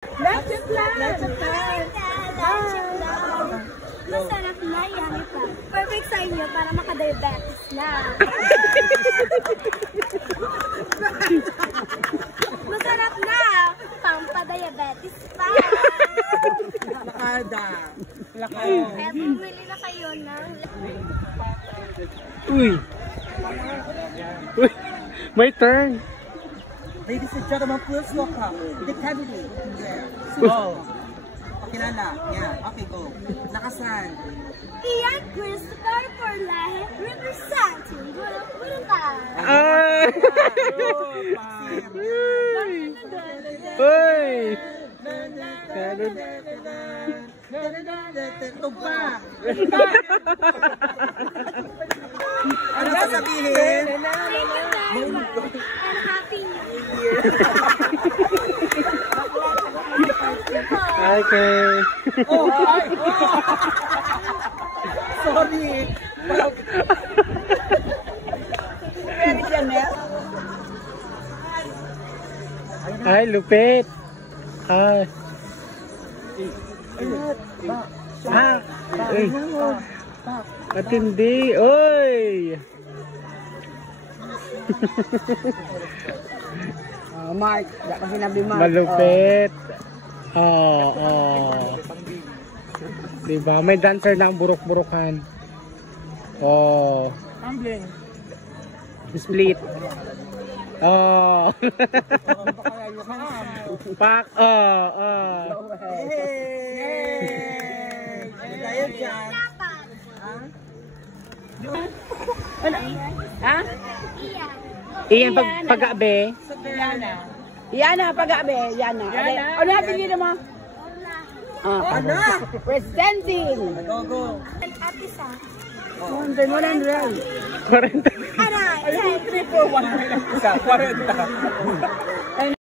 Leche plan! Leche plan! Masarap na, yummy pa. Perfect sa inyo para makadiabetes na. Masarap na! Pampadiabetes pa! Lakada! Kaya bumili na kayo ng... Uy! Uy! May turn! Ladies and gentlemen, please welcome the candidate. Go! Pakilala. Yeah, okay, go. Nakasan. Ian Christopher Porlahe representing Bulacan. Uy! Tugpa! Ano sasabihin? Thank you very much and Happy New Year. Okay. Oh, ay! Sorry! Pwede yan, Mel? Ay, lupit. Ay. Uy. Matindi. Uy. Mark, wala pa sinabi Mark. Malupit. Oo. Diba? May dancer na ang buruk-burukan. Oh. Tumbling. Split. Oh. Pak. Oh. Yay! Tayo dyan. Ha? Iyan pag-abe. Yana. Yana, pag-abe, Yana. Ano na pili mo? Ano? Presenting. Go, go. Ate sa... 100. 40. Aray! 3 for 1. 40.